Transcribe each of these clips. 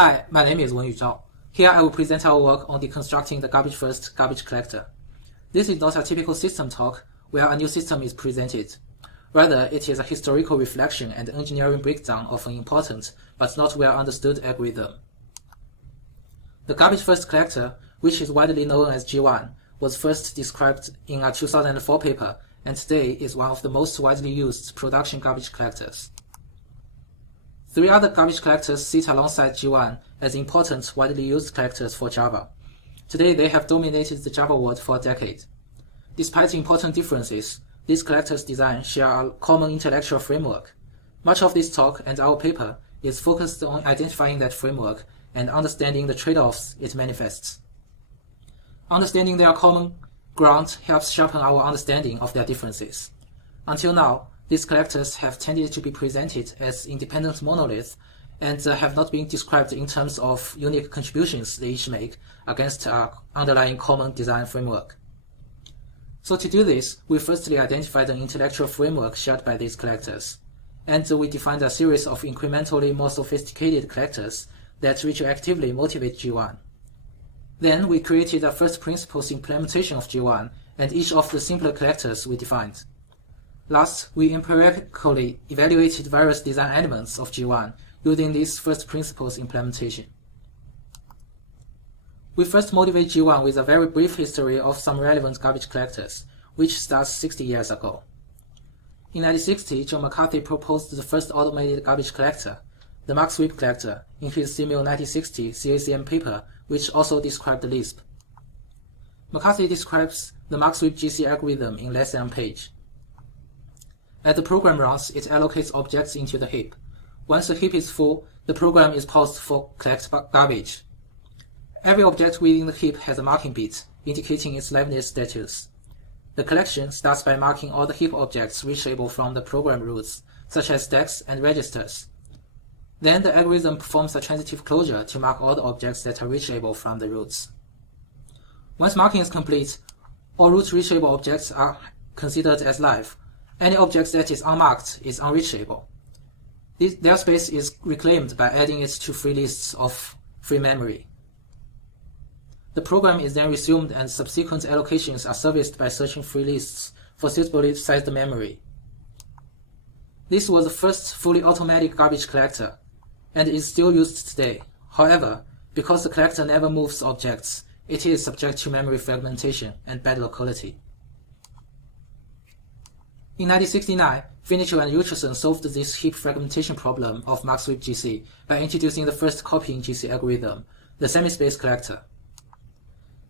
Hi, my name is Wenyu Zhao. Here I will present our work on deconstructing the garbage-first garbage collector. This is not a typical system talk where a new system is presented. Rather, it is a historical reflection and engineering breakdown of an important but not well understood algorithm. The garbage-first collector, which is widely known as G1, was first described in a 2004 paper and today is one of the most widely used production garbage collectors. Three other garbage collectors sit alongside G1 as important widely used collectors for Java. Today they have dominated the Java world for a decade. Despite important differences, these collectors' design share a common intellectual framework. Much of this talk and our paper is focused on identifying that framework and understanding the trade-offs it manifests. Understanding their common ground helps sharpen our understanding of their differences. Until now, these collectors have tended to be presented as independent monoliths and have not been described in terms of unique contributions they each make against an underlying common design framework. So to do this, we firstly identified an intellectual framework shared by these collectors, and we defined a series of incrementally more sophisticated collectors that retroactively motivate G1. Then we created a first principles implementation of G1 and each of the simpler collectors we defined. Last, we empirically evaluated various design elements of G1 using this first principles implementation. We first motivate G1 with a very brief history of some relevant garbage collectors, which starts 60 years ago. In 1960, John McCarthy proposed the first automated garbage collector, the Max Sweep collector, in his seminal 1960 CACM paper, which also described Lisp. McCarthy describes the Max Sweep GC algorithm in less than a page. As the program runs, it allocates objects into the heap. Once the heap is full, the program is paused for collect garbage. Every object within the heap has a marking bit, indicating its liveness status. The collection starts by marking all the heap objects reachable from the program routes, such as stacks and registers. Then the algorithm performs a transitive closure to mark all the objects that are reachable from the routes. Once marking is complete, all root reachable objects are considered as live. Any object that is unmarked is unreachable. Their space is reclaimed by adding it to free lists of free memory. The program is then resumed and subsequent allocations are serviced by searching free lists for suitably sized memory. This was the first fully automatic garbage collector, and is still used today. However, because the collector never moves objects, it is subject to memory fragmentation and bad locality. In 1969, Finichel and Richardson solved this heap fragmentation problem of Max Sweep GC by introducing the first copying GC algorithm, the semi-space collector.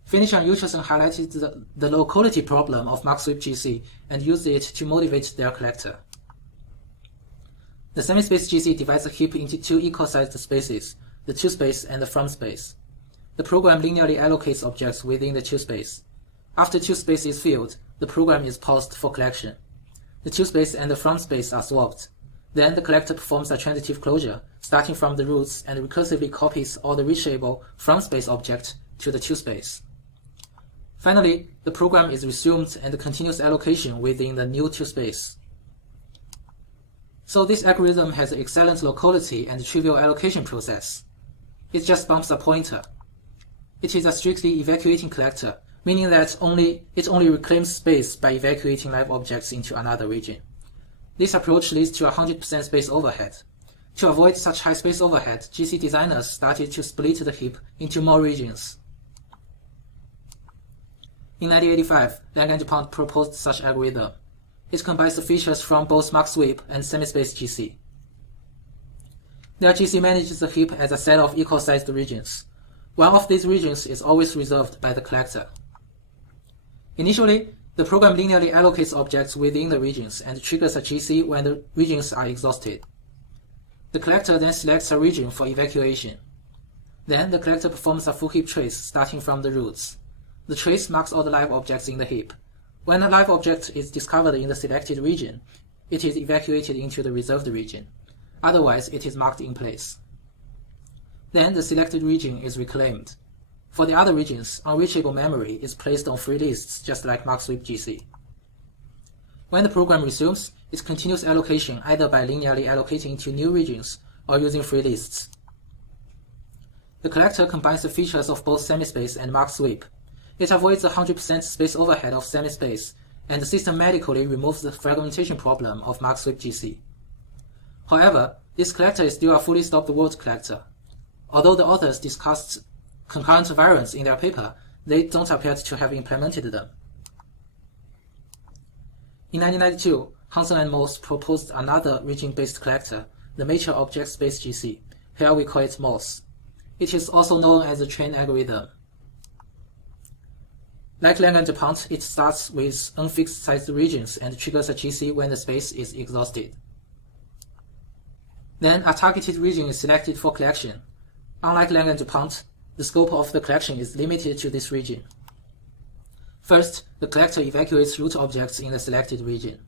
Finichel and Richardson highlighted the low-quality problem of Max Sweep GC and used it to motivate their collector. The semi-space GC divides the heap into two equal-sized spaces, the to-space and the from-space. The program linearly allocates objects within the to-space. After to-space is filled, the program is paused for collection. The to-space and the from-space are swapped. Then the collector performs a transitive closure, starting from the roots and recursively copies all the reachable from-space objects to the to-space. Finally, the program is resumed and continues allocation within the new to-space. So this algorithm has excellent locality and trivial allocation process. It just bumps a pointer. It is a strictly evacuating collector, meaning that it only reclaims space by evacuating live objects into another region. This approach leads to 100% space overhead. To avoid such high space overhead, GC designers started to split the heap into more regions. In 1985, Lang and Dupont proposed such algorithm. It combines the features from both Max Sweep and semi-space GC. Their GC manages the heap as a set of equal-sized regions. One of these regions is always reserved by the collector. Initially, the program linearly allocates objects within the regions and triggers a GC when the regions are exhausted. The collector then selects a region for evacuation. Then the collector performs a full heap trace starting from the roots. The trace marks all the live objects in the heap. When a live object is discovered in the selected region, it is evacuated into the reserved region. Otherwise, it is marked in place. Then the selected region is reclaimed. For the other regions, unreachable memory is placed on free lists, just like Max Sweep GC. When the program resumes, it continues allocation either by linearly allocating to new regions or using free lists. The collector combines the features of both semispace and mark sweep. It avoids the 100% space overhead of semispace and systematically removes the fragmentation problem of mark sweep GC. However, this collector is still a fully stop-the-world collector. Although the authors discussed concurrent variants in their paper, they don't appear to have implemented them. In 1992, Hansen and Morse proposed another region-based collector, the Mature Object Space GC. Here we call it Morse. It is also known as the train algorithm. Like Lang and DuPont, it starts with unfixed-sized regions and triggers a GC when the space is exhausted. Then a targeted region is selected for collection. Unlike Lang and DuPont, the scope of the collection is limited to this region. First, the collector evacuates root objects in the selected region.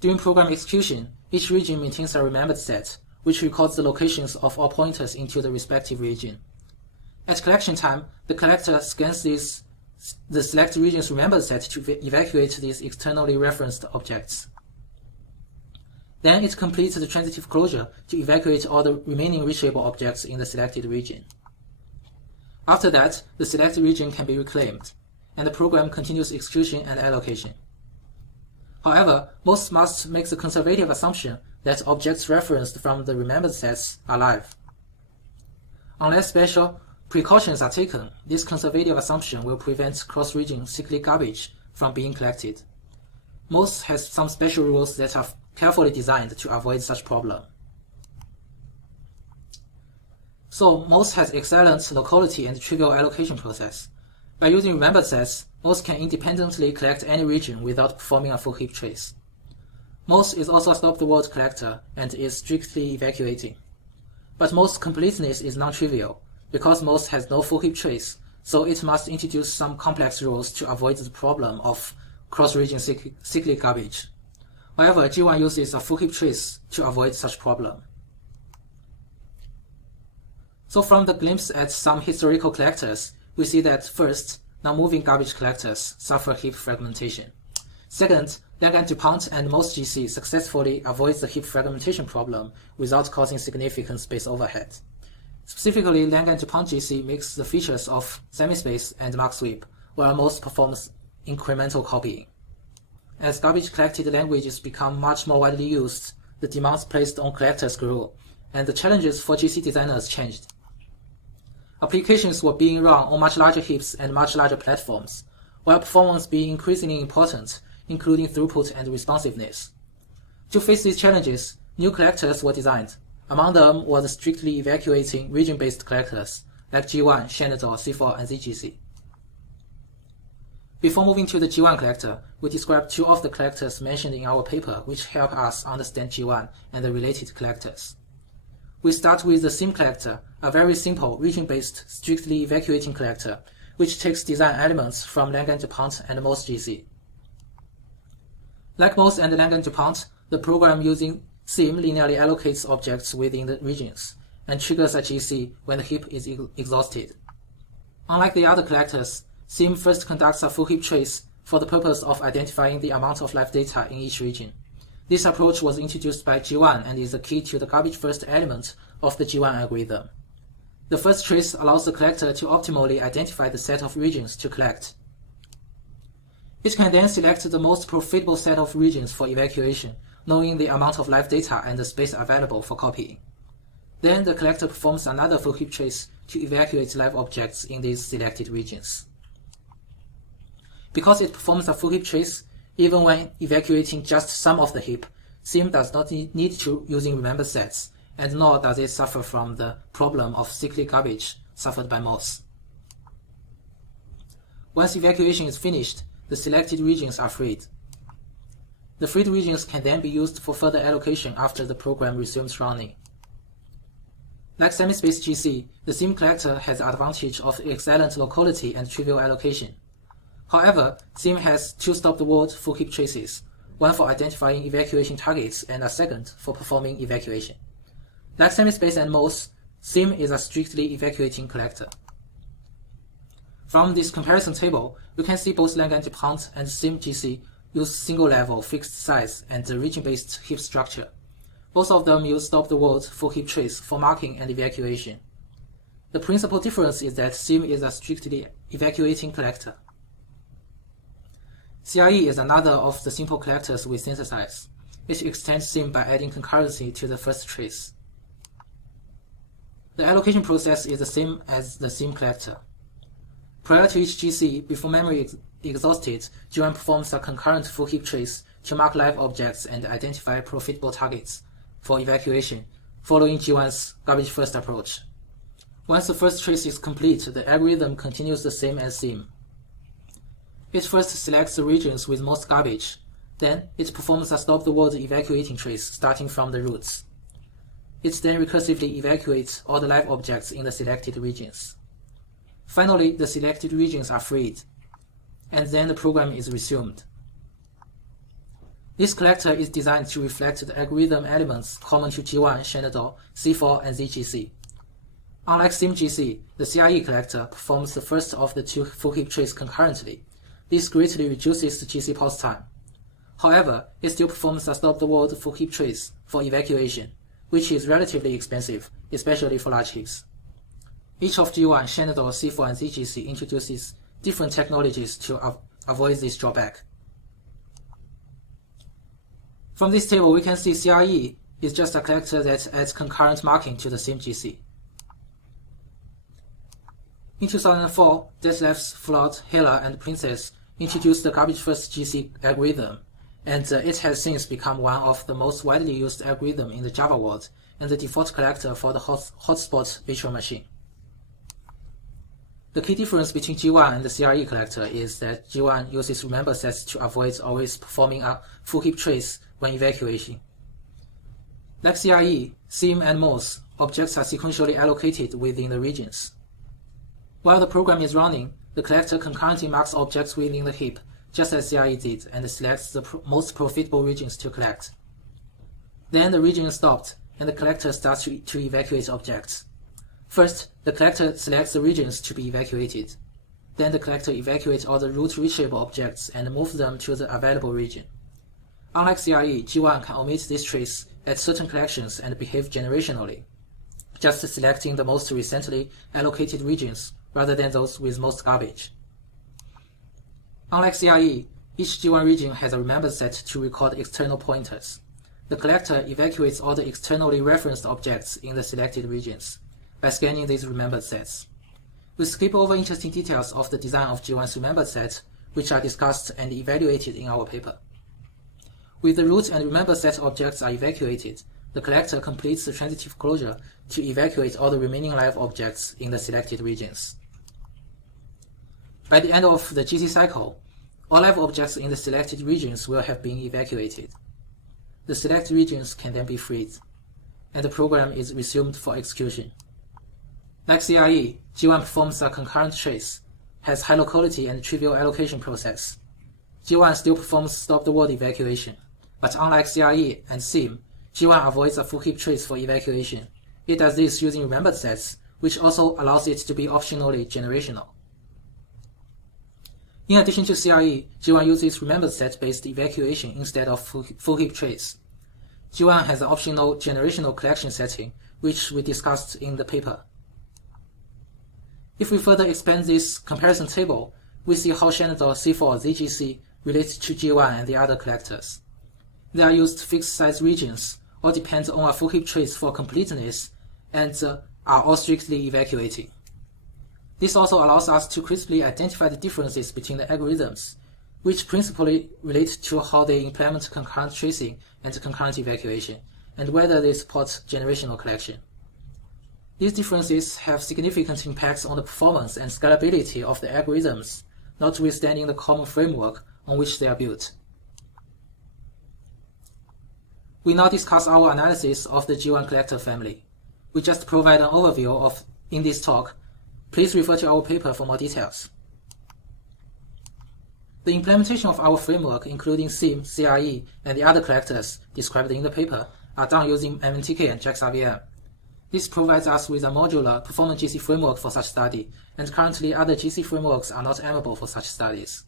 During program execution, each region maintains a remembered set, which records the locations of all pointers into the respective region. At collection time, the collector scans the selected region's remembered set to evacuate these externally referenced objects. Then it completes the transitive closure to evacuate all the remaining reachable objects in the selected region. After that, the selected region can be reclaimed, and the program continues execution and allocation. However, most must make the conservative assumption that objects referenced from the remembered sets are live. Unless special precautions are taken, this conservative assumption will prevent cross-region cyclic garbage from being collected. Most has some special rules that are carefully designed to avoid such problem. So most has excellent locality and trivial allocation process. By using remembered sets, most can independently collect any region without performing a full heap trace. Most is also a stop-the-world collector and is strictly evacuating. But most completeness is non-trivial, because most has no full heap trace, so it must introduce some complex rules to avoid the problem of cross-region cyclic garbage. However, G1 uses a full heap trace to avoid such problem. So from the glimpse at some historical collectors, we see that first, non-moving garbage collectors suffer heap fragmentation. Second, Lang and DuPont and Morse GC successfully avoids the heap fragmentation problem without causing significant space overhead. Specifically, Lang and DuPont GC mix the features of semispace and mark sweep, while Morse performs incremental copying. As garbage collected languages become much more widely used, the demands placed on collectors grew, and the challenges for GC designers changed. Applications were being run on much larger heaps and much larger platforms, while performance being increasingly important, including throughput and responsiveness. To face these challenges, new collectors were designed. Among them were the strictly evacuating region-based collectors, like G1, Shenandoah, C4, and ZGC. Before moving to the G1 collector, we described two of the collectors mentioned in our paper which help us understand G1 and the related collectors. We start with the SIM collector, a very simple region-based strictly evacuating collector, which takes design elements from Lang and DuPont and Morse GC. Like Morse and Lang and DuPont, the program using SIM linearly allocates objects within the regions and triggers a GC when the heap is exhausted. Unlike the other collectors, SIM first conducts a full heap trace for the purpose of identifying the amount of live data in each region. This approach was introduced by G1 and is the key to the garbage-first element of the G1 algorithm. The first trace allows the collector to optimally identify the set of regions to collect. It can then select the most profitable set of regions for evacuation, knowing the amount of live data and the space available for copying. Then the collector performs another full heap trace to evacuate live objects in these selected regions. Because it performs a full heap trace, even when evacuating just some of the heap, SIM does not need to using remembered sets, and nor does it suffer from the problem of cyclic garbage suffered by Morse. Once evacuation is finished, the selected regions are freed. The freed regions can then be used for further allocation after the program resumes running. Like semispace GC, the SIM collector has the advantage of excellent locality and trivial allocation. However, SIM has two stop-the-world full heap traces, one for identifying evacuation targets and a second for performing evacuation. Like semispace and Morse, SIM is a strictly evacuating collector. From this comparison table, we can see both Lang and DuPont and SIM GC use single-level fixed size and the region-based heap structure. Both of them use stop-the-world full heap trace for marking and evacuation. The principal difference is that SIM is a strictly evacuating collector. CRE is another of the simple collectors we synthesize. It extends SIM by adding concurrency to the first trace. The allocation process is the same as the SIM collector. Prior to each GC, before memory is exhausted, G1 performs a concurrent full heap trace to mark live objects and identify profitable targets for evacuation, following G1's garbage-first approach. Once the first trace is complete, the algorithm continues the same as SIM. It first selects the regions with most garbage. Then, it performs a stop-the-world evacuating trace starting from the roots. It then recursively evacuates all the live objects in the selected regions. Finally, the selected regions are freed, and then the program is resumed. This collector is designed to reflect the algorithm elements common to G1, Shenandoah, C4, and ZGC. Unlike SIMGC, the CRE collector performs the first of the two full heap traces concurrently. This greatly reduces the GC pause time. However, it still performs a stop-the-world full heap trace for evacuation, which is relatively expensive, especially for large heaps. Each of G1, Shenandoah, C4, and ZGC introduces different technologies to avoid this drawback. From this table, we can see CRE is just a collector that adds concurrent marking to the SIMGC. In 2004, Detlefs, Flood, Hiller, and Princess introduced the garbage-first GC algorithm, and it has since become one of the most widely used algorithms in the Java world and the default collector for the hotspot virtual machine. The key difference between G1 and the CRE collector is that G1 uses remember sets to avoid always performing a full heap trace when evacuating. Like CRE, SIM, and MOS, objects are sequentially allocated within the regions. While the program is running, the collector concurrently marks objects within the heap, just as CRE did, and selects the most profitable regions to collect. Then the region is stopped, and the collector starts to evacuate objects. First, the collector selects the regions to be evacuated. Then the collector evacuates all the root reachable objects and moves them to the available region. Unlike CRE, G1 can omit this trace at certain collections and behave generationally, just selecting the most recently allocated regions rather than those with most garbage. Unlike CRE, each G1 region has a remember set to record external pointers. The collector evacuates all the externally referenced objects in the selected regions by scanning these remembered sets. We skip over interesting details of the design of G1's remembered set, which are discussed and evaluated in our paper. With the root and remembered set objects are evacuated, the collector completes the transitive closure to evacuate all the remaining live objects in the selected regions. By the end of the GC cycle, all live objects in the selected regions will have been evacuated. The selected regions can then be freed, and the program is resumed for execution. Like CRE, G1 performs a concurrent trace, has high locality and trivial allocation process. G1 still performs stop-the-world evacuation, but unlike CRE and SIM, G1 avoids a full heap trace for evacuation. It does this using remembered sets, which also allows it to be optionally generational. In addition to CRE, G1 uses remembered set-based evacuation instead of full heap trace. G1 has an optional generational collection setting, which we discussed in the paper. If we further expand this comparison table, we see how Shenandoah, C4, ZGC relate to G1 and the other collectors. They are used fixed-size regions, or depend on a full heap trace for completeness, and are all strictly evacuating. This also allows us to crisply identify the differences between the algorithms, which principally relate to how they implement concurrent tracing and concurrent evacuation, and whether they support generational collection. These differences have significant impacts on the performance and scalability of the algorithms, notwithstanding the common framework on which they are built. We now discuss our analysis of the G1 collector family. We just provide an overview in this talk. Please refer to our paper for more details. The implementation of our framework, including SIM, CRE, and the other collectors described in the paper, are done using MNTK and JAX-RVM. This provides us with a modular performant GC framework for such study, and currently other GC frameworks are not amenable for such studies.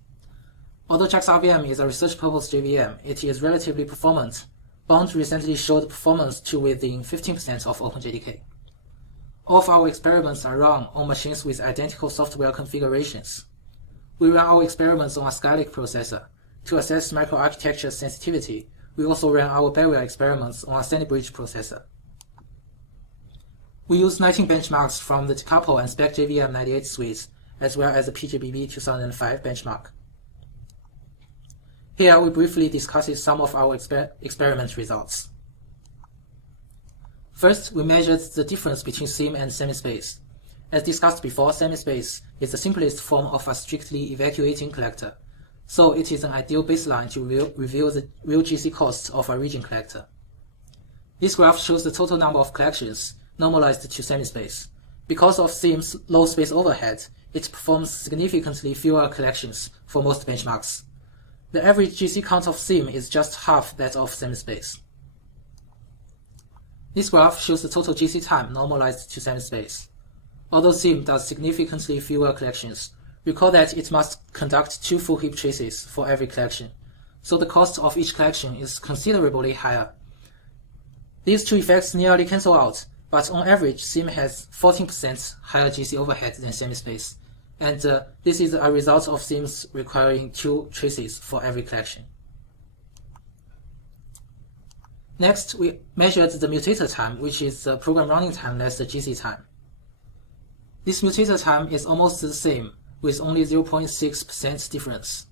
Although JAX-RVM is a research-purpose JVM, it is relatively performant. Bond recently showed performance to within 15% of OpenJDK. All of our experiments are run on machines with identical software configurations. We run our experiments on a Skylake processor. To assess microarchitecture sensitivity, we also ran our barrier experiments on a Sandy Bridge processor. We use 19 benchmarks from the Decouple and SpecJVM 98 suites, as well as the PJBB 2005 benchmark. Here we briefly discuss some of our experiment results. First, we measured the difference between sim and semispace. As discussed before, semispace is the simplest form of a strictly evacuating collector, so it is an ideal baseline to reveal the real GC costs of a region collector. This graph shows the total number of collections normalized to semispace. Because of SIM's low space overhead, it performs significantly fewer collections for most benchmarks. The average GC count of SIM is just half that of semispace. This graph shows the total GC time normalized to semispace. Although SIM does significantly fewer collections, recall that it must conduct 2 full heap traces for every collection, so the cost of each collection is considerably higher. These two effects nearly cancel out, but on average, SIM has 14% higher GC overhead than semispace, and this is a result of SIMs requiring 2 traces for every collection. Next, we measured the mutator time, which is the program running time less the GC time. This mutator time is almost the same, with only 0.6% difference.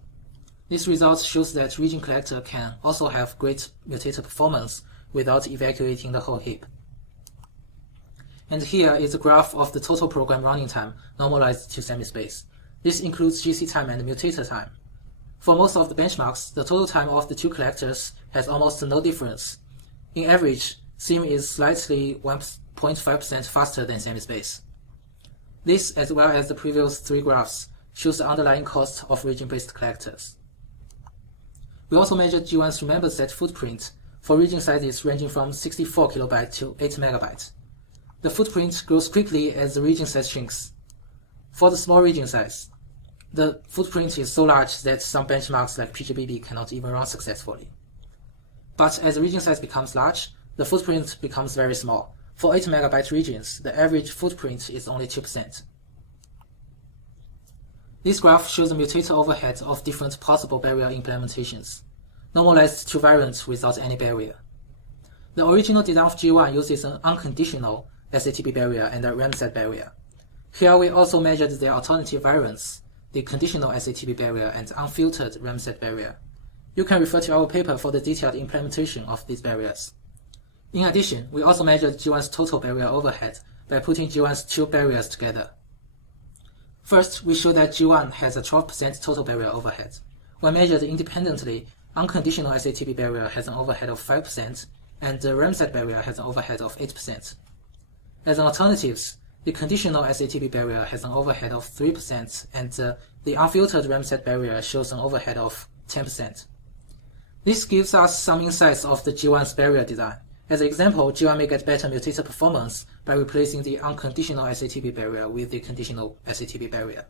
This result shows that region collector can also have great mutator performance without evacuating the whole heap. And here is a graph of the total program running time normalized to semispace. This includes GC time and mutator time. For most of the benchmarks, the total time of the 2 collectors has almost no difference. In average, SIM is slightly 1.5% faster than semispace. This, as well as the previous 3 graphs, shows the underlying cost of region-based collectors. We also measured G1's remembered set footprint for region sizes ranging from 64 KB to 8 MB. The footprint grows quickly as the region size shrinks. For the small region size, the footprint is so large that some benchmarks like PJBB cannot even run successfully. But as the region size becomes large, the footprint becomes very small. For 8 MB regions, the average footprint is only 2%. This graph shows the mutator overhead of different possible barrier implementations, normalized to variants without any barrier. The original design of G1 uses an unconditional SATB barrier and a Ramsat barrier. Here we also measured their alternative variants, the conditional SATB barrier and unfiltered Ramsat barrier. You can refer to our paper for the detailed implementation of these barriers. In addition, we also measured G1's total barrier overhead by putting G1's 2 barriers together. First, we show that G1 has a 12% total barrier overhead. When measured independently, unconditional SATB barrier has an overhead of 5%, and the Ramsat barrier has an overhead of 8%. As an alternative, the conditional SATB barrier has an overhead of 3%, and the unfiltered Ramsat barrier shows an overhead of 10%. This gives us some insights of the G1's barrier design. As an example, G1 may get better mutator performance by replacing the unconditional SATB barrier with the conditional SATB barrier.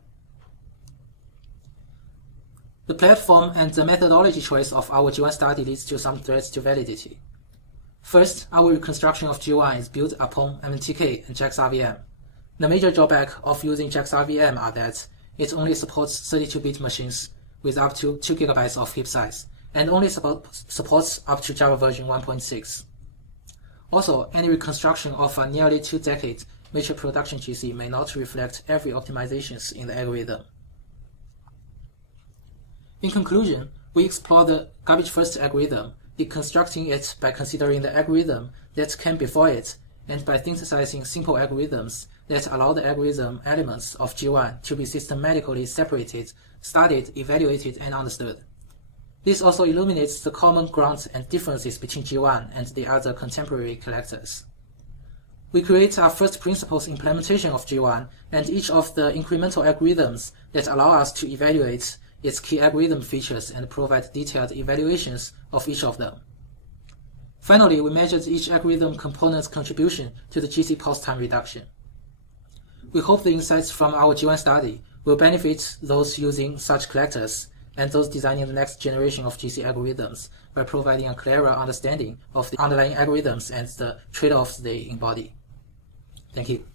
The platform and the methodology choice of our G1 study leads to some threats to validity. First, our reconstruction of G1 is built upon MTK and JAX-RVM. The major drawback of using JAX-RVM are that it only supports 32-bit machines with up to 2 GB of heap size, and only supports up to Java version 1.6. Also, any reconstruction of a nearly 2-decade mature production GC may not reflect every optimizations in the algorithm. In conclusion, we explore the garbage-first algorithm, deconstructing it by considering the algorithm that came before it, and by synthesizing simple algorithms that allow the algorithm elements of G1 to be systematically separated, studied, evaluated, and understood. This also illuminates the common grounds and differences between G1 and the other contemporary collectors. We create a first principles implementation of G1 and each of the incremental algorithms that allow us to evaluate its key algorithm features and provide detailed evaluations of each of them. Finally, we measured each algorithm component's contribution to the GC pause time reduction. We hope the insights from our G1 study will benefit those using such collectors and those designing the next generation of GC algorithms by providing a clearer understanding of the underlying algorithms and the trade-offs they embody. Thank you.